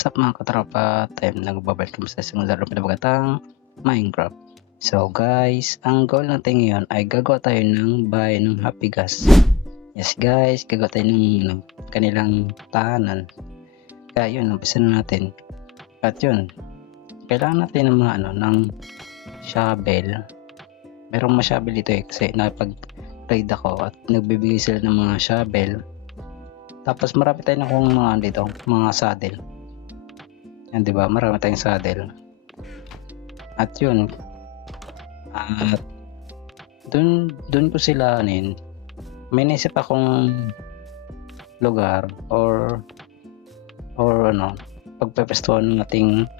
What's up mga katropa? Time na nagbabalik kami sa isang laro na bagatang Minecraft. So guys, ang goal natin ngayon ay gagawa tayo ng bahay ng Happy Gas. Yes guys, gagawa tayo ng kanilang tahanan. Kaya yun, umpisa na natin. At yun, kailangan natin ng mga ng shovel. Merong mga shovel dito kasi napag-raid ako at nagbibigay sila ng mga shovel. Tapos marami tayo na kung mga dito, mga saddle. Yan, diba? Marami tayong saddle. At yun. At dun ko sila may naisip akong lugar or pagpepestuhan ng ating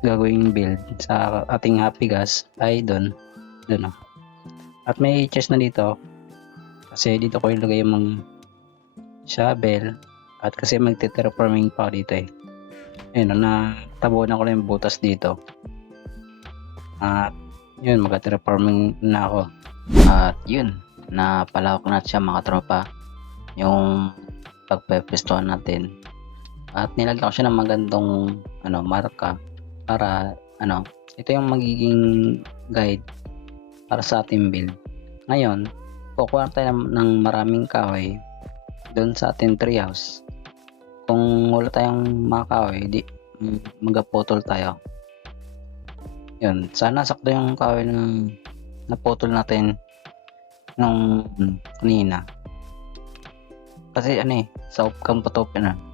gagawing build sa ating Happy Gas ay dun. At may chest na dito kasi dito ko ilagay yung mga shovel at kasi magte-terraforming pa dito ayun, natabunan ko lang yung butas dito at yun, mag-terraforming na ako at yun, napalawak na siya mga tropa yung pagpepestuhan natin at nilagyan ko siya ng magandang marka para ito yung magiging guide para sa ating build. Ngayon kukuha tayo ng maraming kahoy doon sa ating treehouse. Kung wala tayong mga kahoy, di magaputol tayo. Yun, sana sakto yung kahoy na naputol natin nung kanina. Kasi sa off-cam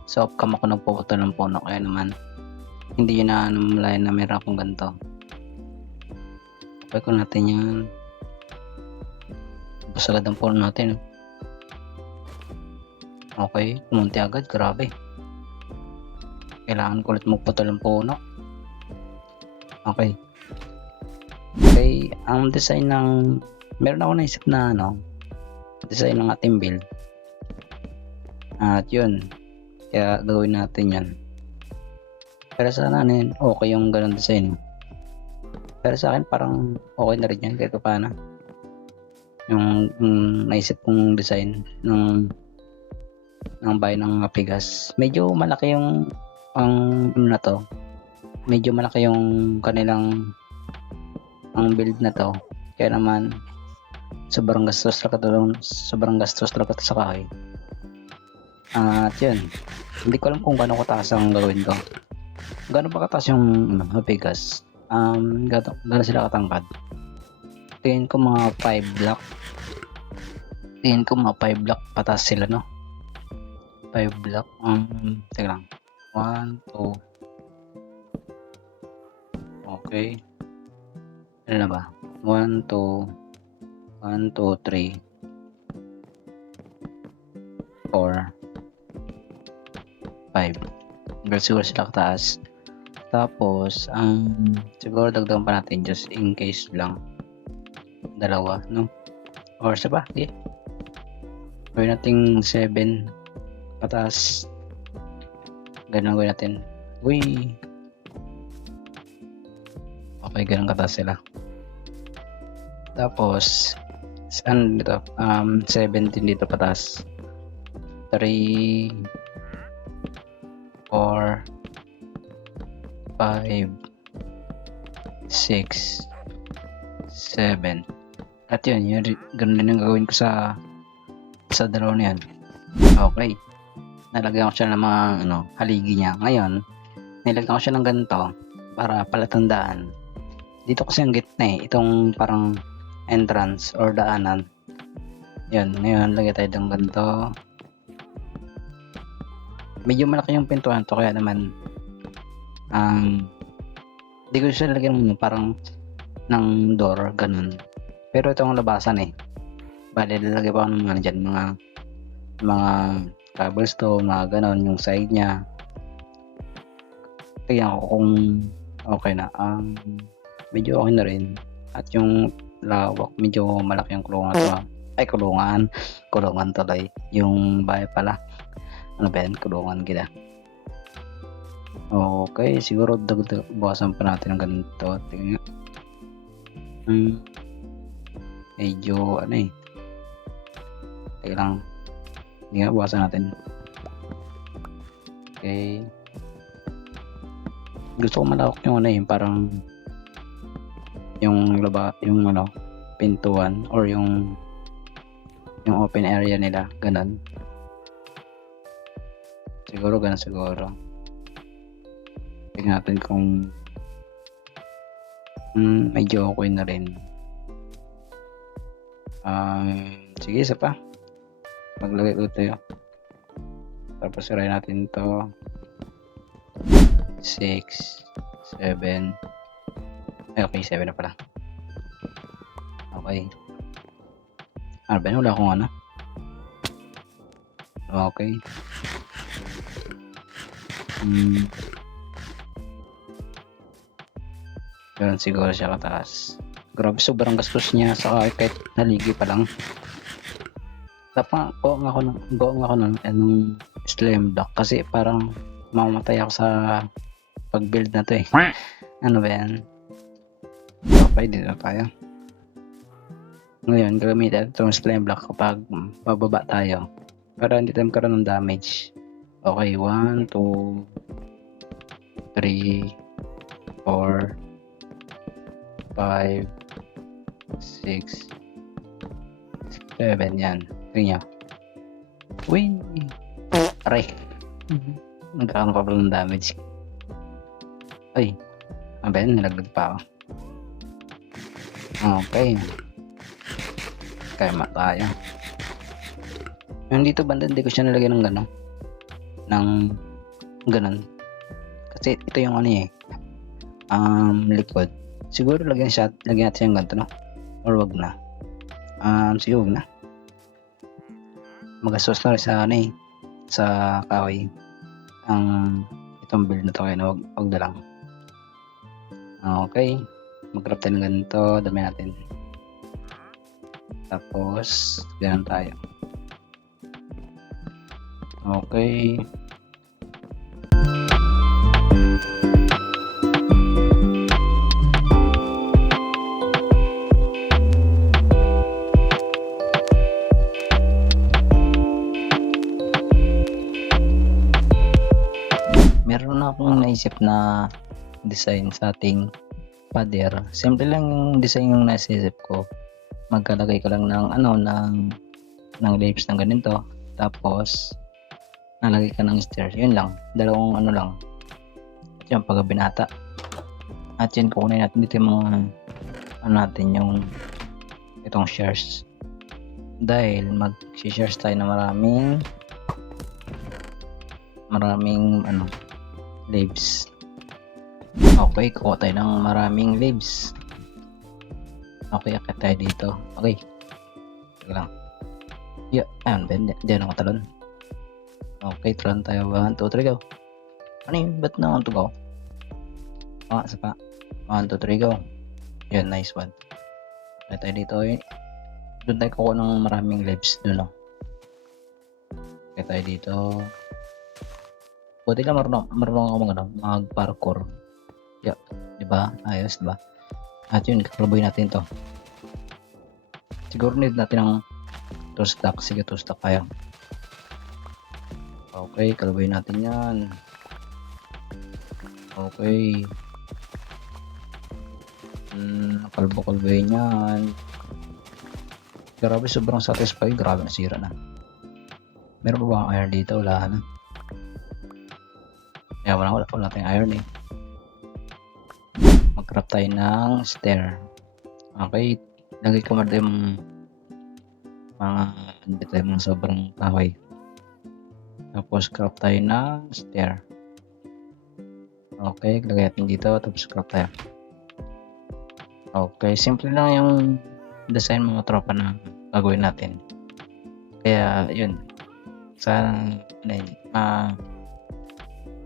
sa off-cam ako nagpuputol ng puno, kaya naman hindi yun na namalayan na meron akong ganito. Pwede ko natin yan. Basta agad ang puno natin. Okay, pumunti agad, grabe. Kailangan ko ulit magputol ng puno. Okay, ang design meron ako naisip na design ng ating build. At yun, kaya gawin natin yan. Pero sana okay yung ganun design. Pero sa akin parang okay na rin yan kahit paano. Yung naisip kong design ng bahay ng Happy Gas. Medyo malaki yung medyo malaki yung kanilang build na to. Kaya naman sobrang gastos talaga sa kahoy. At yun, hindi ko alam kung gaano kataas ang gagawin ko. Gaano ba kataas yung Happy Gas? Gaano sila katangkad? Tingin ko mga 5 block. Tingin ko mga 5 block pataas sila 5 block. Teka lang. 1, 2. Okay. Ano na ba? 1, 2. 1, 2, 3. 4. 5. Siguro sila kataas. Tapos, siguro dagdagan pa natin just in case lang. 2, no? Or isa pa? Okay. Gawin natin 7. Pataas. Ganun gawin natin. Uy! Okay, ganun kataas sila. Tapos, dito? 17 dito pataas. 3, 4, 5, 6, 7. At yun, ganun din ang gagawin ko sa dalawa na yan. Okay. Nalagyan ko siya ng mga haligi niya. Ngayon, nilagyan ko siya ng ganito para palatandaan. Dito kasi ang gitna itong parang entrance or daanan. Yan, ngayon lagyan tayo ng ganito. Medyo malaki yung pintuan to kaya naman hindi ko siya lagyan parang ng door, ganun. Pero itong labasan bali lalagyan pa ako ng mga cobblestone, mga ganon, yung side niya. Tingnan ko kung okay na. Medyo okay na rin. At yung lawak, medyo malaki yung kulungan to. Ay, kulungan tuloy. Yung bahay pala. Ano ba yan? Kulungan kita. Okay, siguro bukasan pa natin ng ganito. Tingnan. Medyo Tingnan lang. Hindi nga, bukasan natin. Okay. Gusto ko malawak yung ano yung parang yung pintuan or yung open area nila, ganun. Siguro ganun siguro. Tingnan natin kung medyo okay na rin. Sige, isa pa. Maglagay ulit tayo. Tapos sirayin natin to 6, 7. Okay, 7 na pala. Okay. Ano ba yun? Wala akong ano. Okay. Ganun siguro siya kataas. Grabe, sobrang gastos niya sa kahit naligi pa lang. Dapat buo nga ako ng anong slam block kasi parang mamamatay ako sa pag-build na to eh. Ano ba yan? Okay, dito na tayo. Ngayon, gagamitin itong slam block kapag bababa tayo para hindi tayo magkaroon ng damage. Okay, 1, 2, 3, 4, 5, 6, 7, yan. Tingnan nyo. Uy! Aray! Nagkakaroon pa pala ng damage. Ay! Ano ba yan? Nilaglag pa ako. Okay. Kaya tayo. Yung dito banda, hindi ko siya nilagyan ng gano'n. Ng gano'n. Kasi ito yung ano eh. Likod. Siguro lagyan natin siyang ganito, no? Or wag na. Siguro wag na. Magastos na rin sa ano eh. Sa kahoy. Itong build na to kaya na wag na lang. Okay. Mag-craft tayo ng ganito. Dami natin. Tapos, ganun tayo. Okay. Meron akong naisip na design sa ating pader. Simple lang yung design yung naisip ko. Magkalagay ka lang ng ng leaves ng ganito. Tapos nalagay ka ng stairs. Yun lang. Dalawang ano lang. At yung pagkabinata. At yun kukunin natin dito yung mga yung itong shares. Dahil mag-shares tayo ng maraming leaves. Okay, kuha tayo ng maraming leaves. Okay, akit tayo dito. Okay. Sige lang. Yeah, ayun, diyan ako talon. Okay, talon tayo. 1, 2, 3, go. Ano yun? Ba't na 1, 2, go? Isa pa. 1, 2, 3, go. Yun, nice one. Okay, tayo dito eh. Doon tayo kukuha ng maraming leaves. Doon, no? Okay, tayo dito. Buti lang marunong ako mag-parkour. Yeah, diba? Ayos, diba? At yun, kakalaboy natin to. Siguro need natin ng 2 stack. Sige, 2 stack kaya. Okay, kalaboy natin yan. Okay. Kalbo-kalboy yan. Grabe, sobrang satisfied. Grabe, nasira na. Meron pa ba ang iron dito? Wala na. Kaya wala tayong iron eh. Mag-craft tayo ng stair. Okay, lagay ko mga mga sobrang kahoy. Tapos craft tayo ng stair. Okay, lagay natin dito. Tapos craft tayo. Okay, simple lang yung design mga tropa na gagawin natin. Kaya yun, sana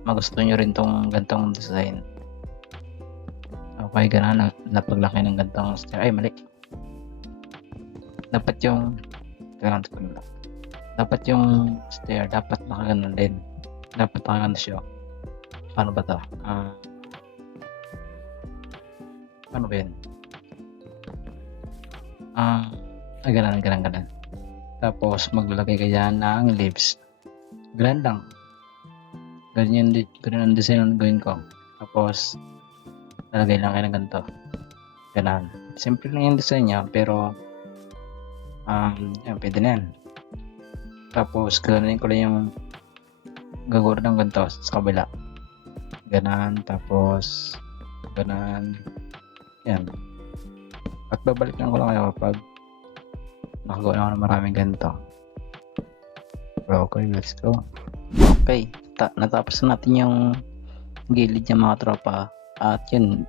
magustuhan nyo rin tong gantong design. Okay, gano'n napaglaki ng gantong stair. Ay, mali. Dapat yung stair dapat nakaganon din. Dapat nakaganon siya. Paano ba to? Paano ba yun? Ganun. Tapos maglalagay ka dyan ng leaves. Ganun lang. Ganyan ang design ang gawin ko. Tapos Tapos lalagay lang kayo ng ganito. Ganun. Simple lang yung design niya, pero yan, pwede na yan. Tapos ganoon ko lang yung gagawin ng ganito sa kabila. Ganun. Tapos ganun. Yan. At babalikan ko lang kayo kapag nakagawa na ako ng maraming ganito. Okay, let's go. Okay, natapos na natin yung gilid niya mga tropa. At yun,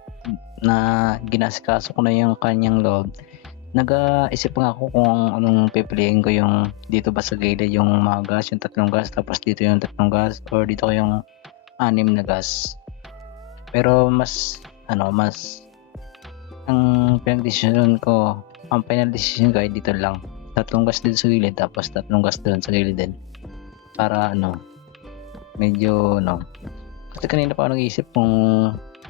na ginasikaso ko na yung kanyang loob. Nag-isip nga ako kung anong pipiliin ko, yung dito ba sa gilid yung mga gas, yung 3 gas, tapos dito yung 3 gas, or dito ko yung 6 na gas. Pero mas ang pinag-decision ko, ang final decision ko ay dito lang. 3 gas dito sa gilid, tapos 3 gas doon sa gilid din. Para medyo kasi kanina pa ako nag-iisip kung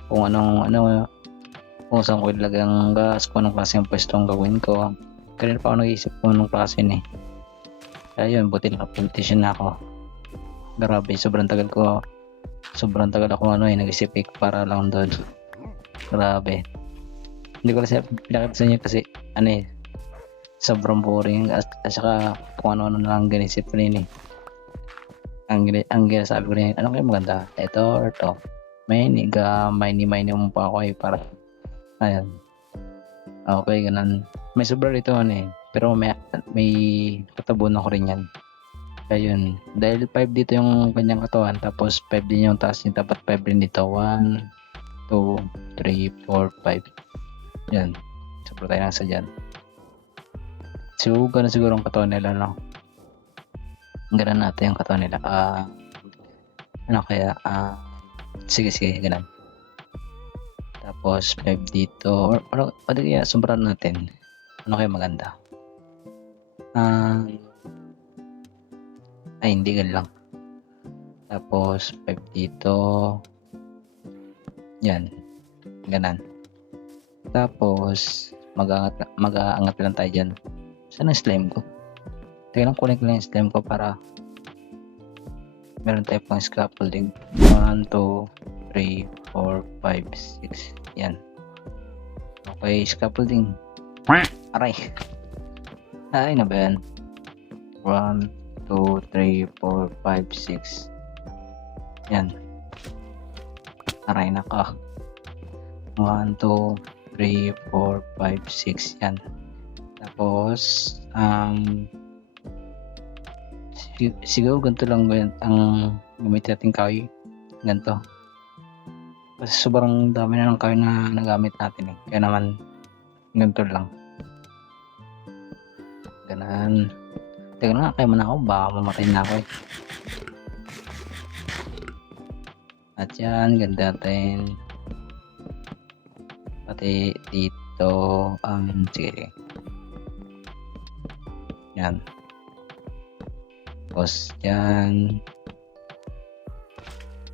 kung saan ko ilagay ang gas, kung anong klase ang pwesto ang gawin ko. Kanina pa ako nag-iisip kung anong klase yun eh. Kaya yun, buti naka-politician na ako. Grabe, sobrang tagal ako nag-isip para lang doon. Grabe. Hindi ko lang pinakita sa inyo kasi sobrang boring at saka kung ano na lang ginisip ko rin eh. Ang sabi ko rin, ano kayo maganda? Ito or to? May mo pa ako eh, para ayan. Okay, ganun. May sobra rito pero may katabunan ko rin yan. Kaya yun, dahil 5 dito yung kanyang katawan, tapos 5 din yung taas niya, dapat 5 rin dito. 1, 2, 3, 4, 5. Yan. Sobra tayo nasa dyan. So, ganun siguro ang katawan nila, Ganun natin yung katawan nila. Sige, ganun. Tapos 5 dito. Or kaya sobrahan natin. Ano kaya maganda? Hindi ganun lang. Tapos 5 dito. Yan. Ganun. Tapos mag-aangat lang tayo dyan. Saan ang slime ko? Teka lang, kunin ko lang yung slime ko para meron tayo pang scaffolding. 1, 2, 3, 4, 5, 6. Yan. Okay, scaffolding. Aray. Ay na ba yan? 1, 2, 3, 4, 5, 6. Yan. Aray na ka. 1, 2, 3, 4, 5, 6. Yan. Tapos, siguro ganito lang ang gamitin natin kahoy. Ganito. Kasi sobrang dami na ng kahoy na nagamit natin eh. Kaya naman, ganito lang. Ganan. Teka na nga, kaya man ako. Baka mamatay na ako eh. At yan, ganda natin. Pati dito, sige. Yan. Tapos yan.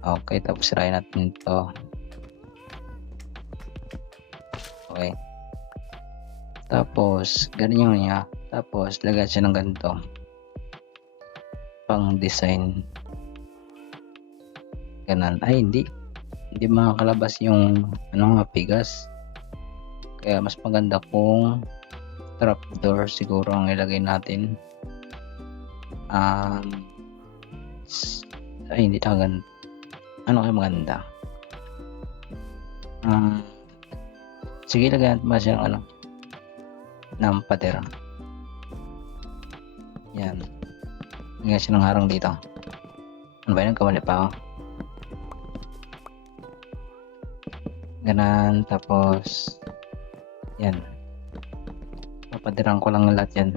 Okay, tapos sirain natin ito. Okay. Tapos, ganun yung niya. Tapos, lagyan siya ng ganito. Pang design. Ganun. Ay, hindi makakalabas yung pigas. Kaya mas maganda kung trapdoor siguro ang ilagay natin. Hindi tagan. Ano kayo maganda? Sige, lagyan natin ba siya ng pader. Yan. Lagyan siya ng harang dito. Ano ba yun? Kamali pa ako. Ganan. Tapos yan. Papadiran ko lang lahat yan.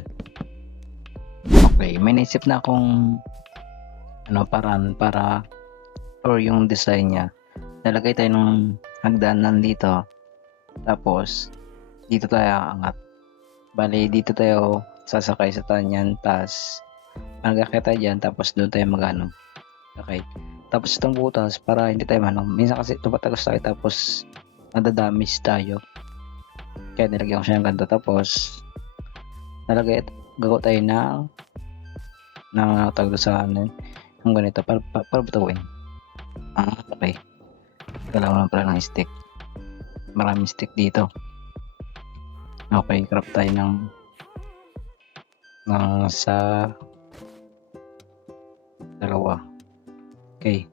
Okay, may naisip na akong paraan para or yung design niya. Nalagay tayo ng hagdanan dito. Tapos dito tayo angat. Bali dito tayo sasakay sa tanyan, tas magkakaya tayo dyan, tapos doon tayo magano. Okay. Tapos itong butas para hindi tayo minsan kasi tumatagos tayo tapos nadadamiss tayo. Kaya nilagyan ko siya ng ganito. Tapos gagawa tayo ng tawag sa ng ganito para butawin. Okay. Kailangan pala ng stick. Maraming stick dito. Okay, craft tayo ng sa dalawa. Okay.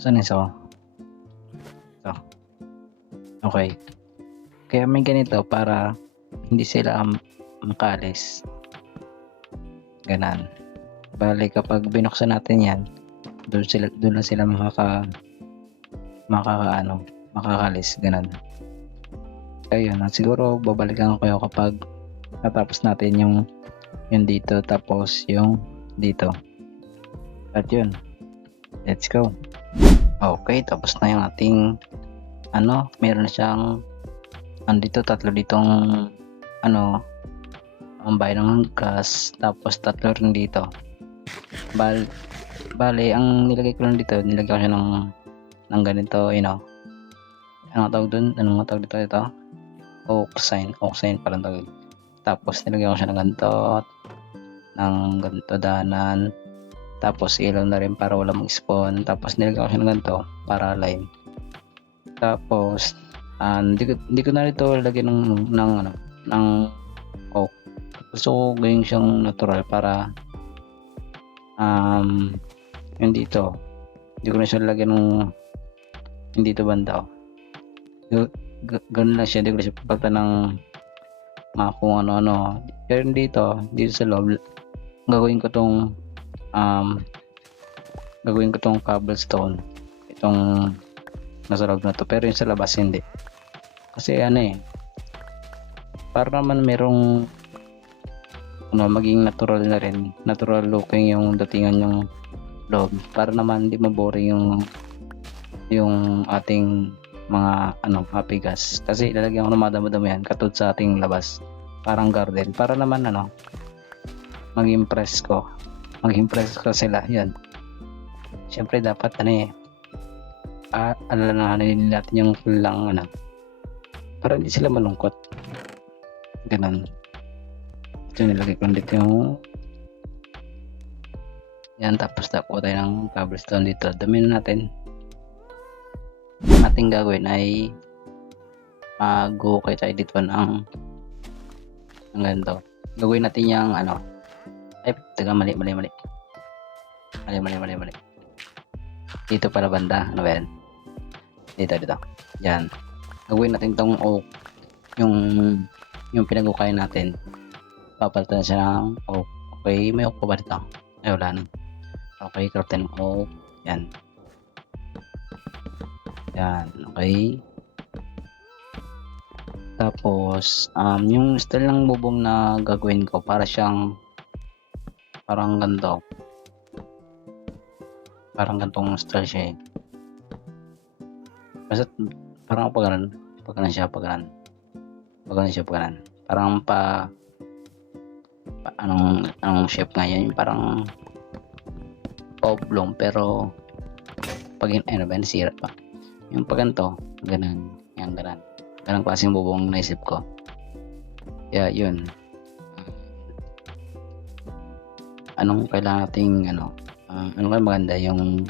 Saan isa? Ito. Okay. Kaya may ganito para hindi sila makalis. Ganan. Bali kapag binuksan natin yan, doon na sila makakalis. Ganan. Ayun, siguro babalikan ko kayo kapag natapos natin yung dito tapos yung dito. At yun. Let's go. Okay, tapos na yung ating meron na siyang andito tatlo ditong ang bayan ng gas, tapos tatlo rin dito. Bale, ang nilagay ko lang dito, nilagay ko siya ng ganito, anong tawag dun? Anong tawag dito ito? Oak sign parang tawag. Tapos nilagay ko siya ng ganito danan. Tapos ilaw na rin para wala mag-spawn. Tapos nilagay ko siya ng ganito para line. Tapos hindi ko na ito lagyan ng oak. Gusto ko gawin siyang natural para yung dito. Hindi ko na siya lagyan ng hindi dito banda. Ganun lang siya, hindi ko na siya papalitan ng mga kung ano. Pero dito sa loob, gagawin ko tong cobblestone, itong nasa loob na to, pero yung sa labas hindi. Kasi para naman merong maging natural na rin, natural looking yung datingan yung loob, para naman hindi maboring yung ating mga happy gas. Kasi ilalagyan ko ng madamo-damo yan katulad sa ating labas, parang garden, para naman mag-impress ko sila. Yan, syempre dapat alalahanin natin yung lang para hindi sila malungkot. Ganun. Ito nilagay ko dito yung yan, tapos tapo tayo ng cobblestone dito. Dami na natin. Ang ating gagawin ay mag-okay tayo dito ng ganito. Gagawin natin yung ay, taga mali. Dito para banda, ba yan? Dito. Yan. Gagawin natin tong oak, yung pinag-ukay natin. Papalitan siya ng oak. Okay, may oak pa ba dito? Ay, wala na. Okay, craftin ng oak. Yan, okay. Tapos, yung style ng bubong na gagawin ko, para siyang parang ganito. Parang gantong style siya Basta parang pagkanan siya. Parang anong shape nga yan, parang oblong, pero pag nasira pa. Yung pag ganito, ganun klaseng bubong naisip ko. Yeah, yun. Anong kailangan nating anong kaya maganda, yung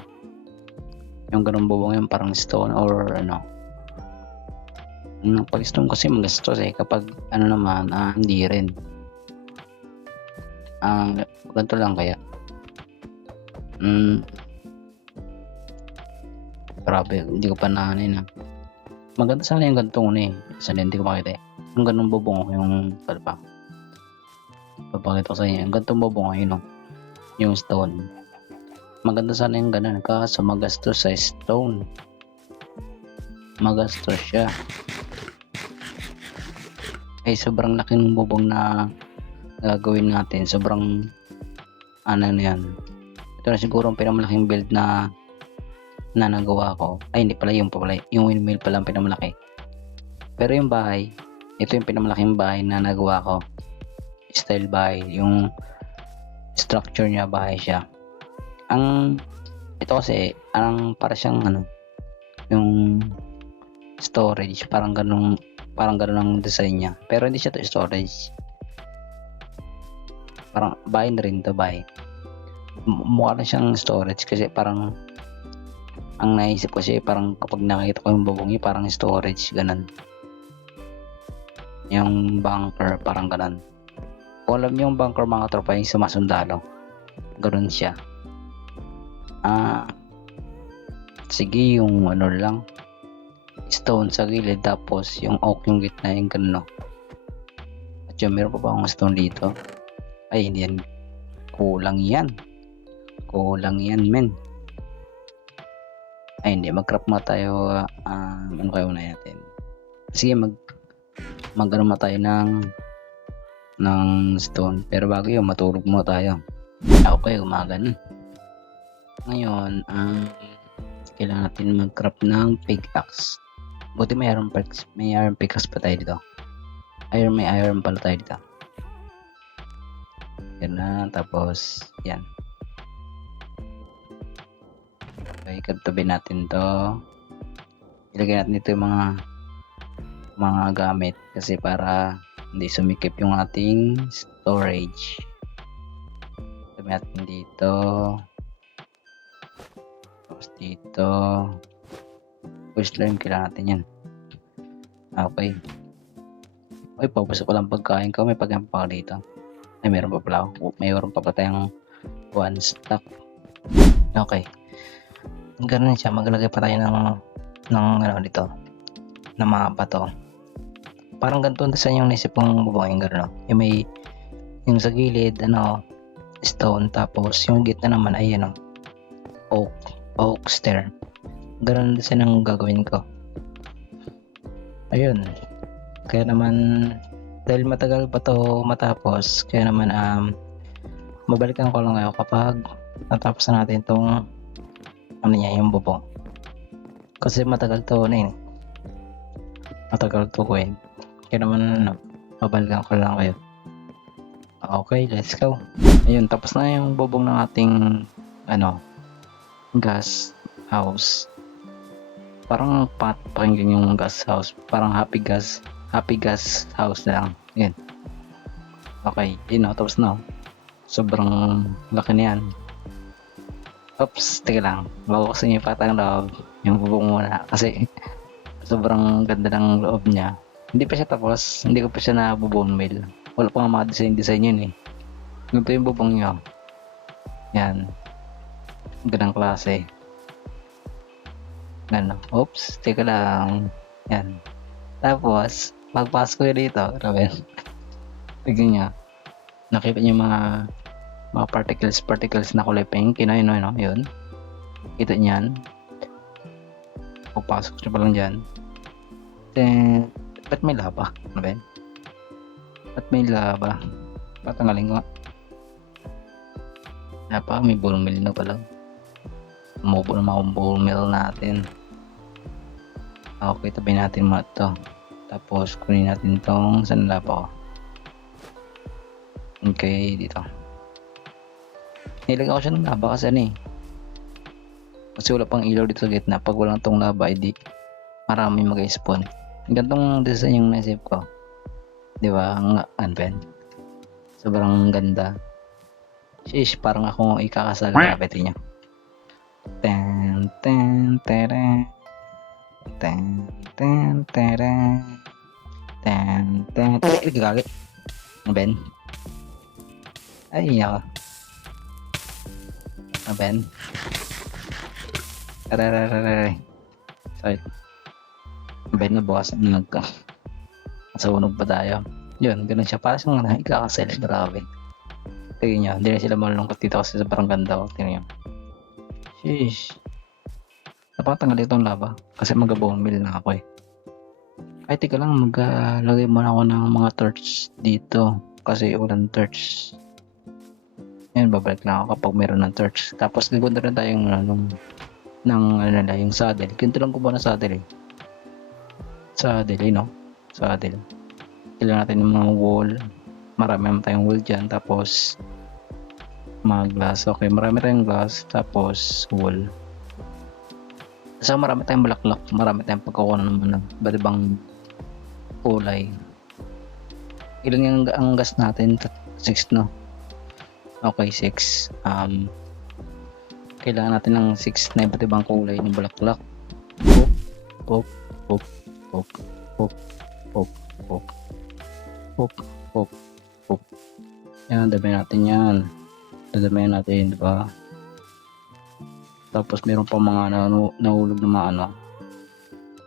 ganung bubong, yung parang stone or pag stone kasi magastos kapag naman hindi rin. Ganito lang kaya. Grabe, hindi ko pa maganda sana yung gantong sana hindi ko makita yung ganung bubong, yung papakita ko sa inyo yung gantong bubong, yung stone. Maganda sana yung ganun, kaso magastos sa stone, magastos siya. Sobrang laking bubong na gagawin natin, sobrang yan. Ito na siguro ang pinamalaking build na nagawa ko. Ay, hindi pala, yung windmill pala ang pinamalaki. Pero yung bahay, ito yung pinamalaking bahay na nagawa ko. Style bahay, yung structure niya, bahay siya. Ito kasi, para siyang yung storage, parang ganun ang design niya. Pero hindi siya to storage. Parang bahay na rin to, bahay. Mukha na siyang storage kasi parang Ang naisip ko siya parang kapag nakita ko yung bubong niya parang storage ganun. Yung bunker parang ganun. Kung alam niyo yung bunker mga tropa yung sumasundalo. Ganun siya. Sige yung ano lang. Stone sa gilid tapos yung oak yung gitna yung ganun no. At yun meron pa ba akong stone dito? Ay hindi yan. Kulang yan men. Ay hindi, mag-craft mo tayo. Ano kayo na natin? Sige mag ano mo tayo ng stone, pero bago yun matulog mo tayo. Okay, umaga na ngayon. Kailangan natin mag-craft ng pickaxe. Buti may iron pickaxe pa tayo dito. May iron pala tayo dito. Yan na, tapos yan. Okay, katabi natin to. Ilagay natin dito yung mga gamit kasi para hindi sumikip yung ating storage. Katabi natin dito. Tapos dito. Push lime, kailangan natin yan. Okay. Ay, papasok ko lang pagkain ko. May pagkain pa dito. Ay, meron pa pala. Mayroon pa tayong 1 stack. Okay. Ganun siya, maglagay pa tayo ng ano dito na mga bato. Parang ganito sa yung naisip kong bubongin gano'n. Yung may yung sa gilid stone, tapos yung gitna naman ay oak stair. Ganun din ang gagawin ko. Ayun. Kaya naman dahil matagal pa to matapos, kaya naman mabalikan ko lang kayo kapag natapos na natin tong yung bubong. Kasi matagal to matagal to kuhin. Kaya naman mabalikan ko lang kayo. Okay, let's go. Ayun, tapos na yung bubong ng ating gas house. Parang pakinggan yung gas house. Parang happy gas house lang. Yan. Okay, tapos na. Sobrang laki na yan. Oops, teka lang. Bago kasi yung patang loob, yung bubong muna. Kasi sobrang ganda ng loob niya. Hindi pa siya tapos. Hindi ko pa siya na-bone mill. Wala pa nga mga design yun eh. Ganito yung bubong niya. Yan. Gandang klase. Oops, teka lang. Yan. Tapos, pagpasok ko yun dito, Raven. Tignan niya. Nakita niyo mga particles na kulay pink. Yun. Kita niyan. Pagpasok siya pa lang dyan. Then, ba't may laba? Raven? Ba't may laba? Patanggalin ko. May bone mill na pala. Umubo na mga bone mill natin. Okay, tabi natin mga ito. Tapos kunin natin itong sanlapa ko. Okay, dito. Nilagay ko siya ng laba kasi kasi wala pang ilaw dito sa gitna. Pag walang tong laba, edi marami mag-spawn. Gantong design yung naisip ko. Diba? Ang sobrang ganda. Shish, parang ako ikakasal. Kapitin nyo. Ten tere. Galit. Ben. Ay, ako. Ben. Sorry. Ben na bukas ang sa unog pa tayo. Yun, ganun siya. Parang siyang ikakasal. Grabe. Tingin nyo, hindi na sila malulungkot dito kasi sobrang ganda. Tingin nyo. Sheesh. Napakatanggal itong laba kasi mag-bone mill na ako eh. Ay, tika lang, maglagay muna ako ng mga torch dito kasi walang torch. Yan, babalik lang ako kapag meron ng torch. Tapos gagawin rin tayo yung saddle. Ganito lang ko ba na saddle eh. Saddle. Kailangan natin ng mga wool. Marami naman tayong wool dyan. Tapos mga glass. Okay, marami tayong glass. Tapos wool. Kasi marami tayong bulaklak. Marami tayong pagkakuha naman ng iba't kulay. Ilan ang gas natin? 6 no? Okay, 6. kailangan natin ng 6 na iba't ibang kulay ng bulaklak. Pop, pop, pop, pop, pop, pop, pop, pop, pop. Yan, damihan natin yan. Dadamihan natin, di ba? Tapos meron pa mga nahulog na mga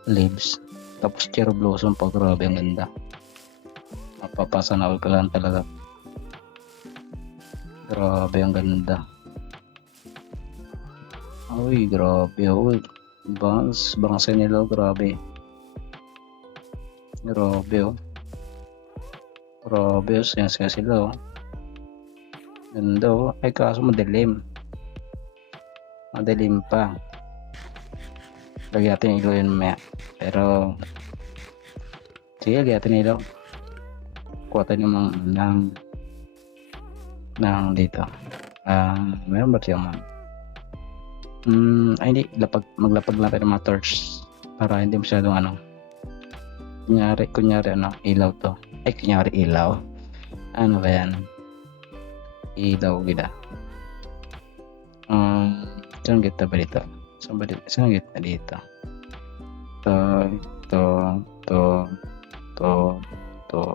leaves. Tapos cherry blossom pa, grabe ang ganda. Mapapasa na ka lang talaga. Grabe ang ganda. Uy, grabe. Uy, bangsa nila, grabe. Grabe, oh. Grabe, oh. Siya sila, oh. Ganda, oh. Ay, kaso madilim. Madilim pa. Lagyan natin ilaw yun mamaya. Pero, sige, lagyan natin ilaw. Kuha tayo ng dito. Meron ba siya man? Ay hindi, maglapag lang tayo ng mga torch para hindi masyadong kunyari ilaw to. Ay, kunyari ilaw. Ano ba yan? Ilaw gila. Saan kita ba dito? Saan kita dito? To,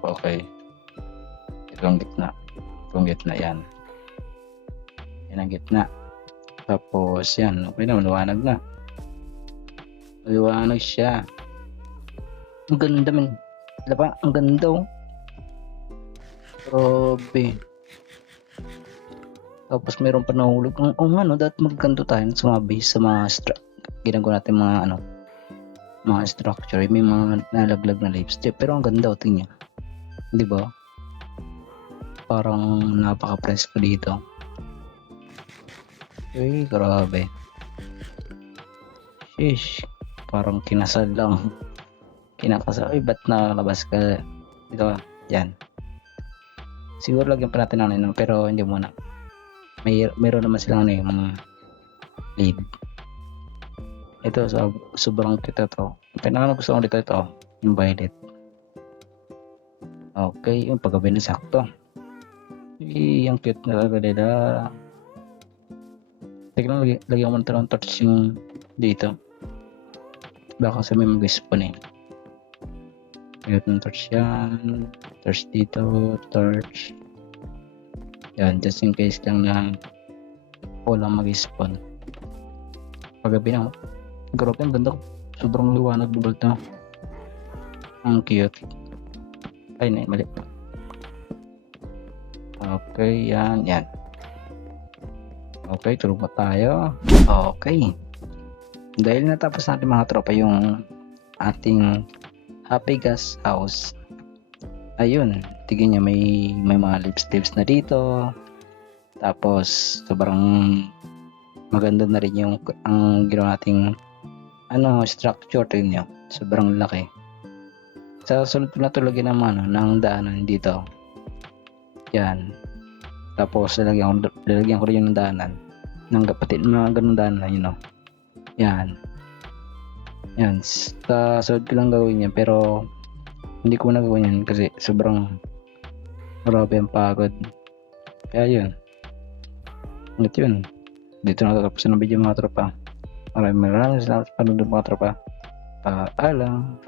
okay. Itong gitna yan. Yan ang gitna. Tapos yan, okay na, maliwanag na. Maliwanag siya. Ang ganda man. Diba? Ang ganda, oh. Grabe. Tapos meron pa nahulog. Dati magkanto tayo sa mga base, sa mga ginagawa natin mga structure. May mga nalaglag na leaves. Pero ang ganda, oh, tingnan. Diba? Parang napaka-presko dito. Uy, grabe. Sheesh. Parang kinasal lang. Kinakasal. Uy, ba't nakalabas ka? Dito, yan. Siguro lagyan pa natin pero hindi muna. Meron naman silang yung mga lead. Ito, sobrang cute to. Pinaka gusto ko dito ito, yung violet. Okay, yung paggabi na sakto. Ang cute na talaga nila. Tignan, lagyan mo ng torch yung dito. Baka sa may mag-spawn eh. Lagyan ng torch yan. Torch dito, torch. Yan, just in case lang na walang mag-spawn. Paggabi na, grabe ang ganda. Sobrang liwanag bubalt na. Ang cute. Ay, mali. Okay, yan. Okay, tulog pa tayo. Okay. Dahil natapos natin mga tropa yung ating Happy Gas house. Ayun, tignan nyo, may mga lips na dito. Tapos, sobrang maganda na rin ang ginawa nating structure. Tignan nyo, sobrang laki. Sa sunod na tulagin naman ng daanan dito. Yan. Tapos lalagyan ko rin yung daanan ng kapatid, mga ganun daanan, Yan. Sa sunod ko lang gawin yan, pero hindi ko na gawin yan kasi sobrang grabe ang pagod. Kaya yun. Dito na tatapos ng video mga tropa. Maraming salamat sa panonood mga tropa. Paalam.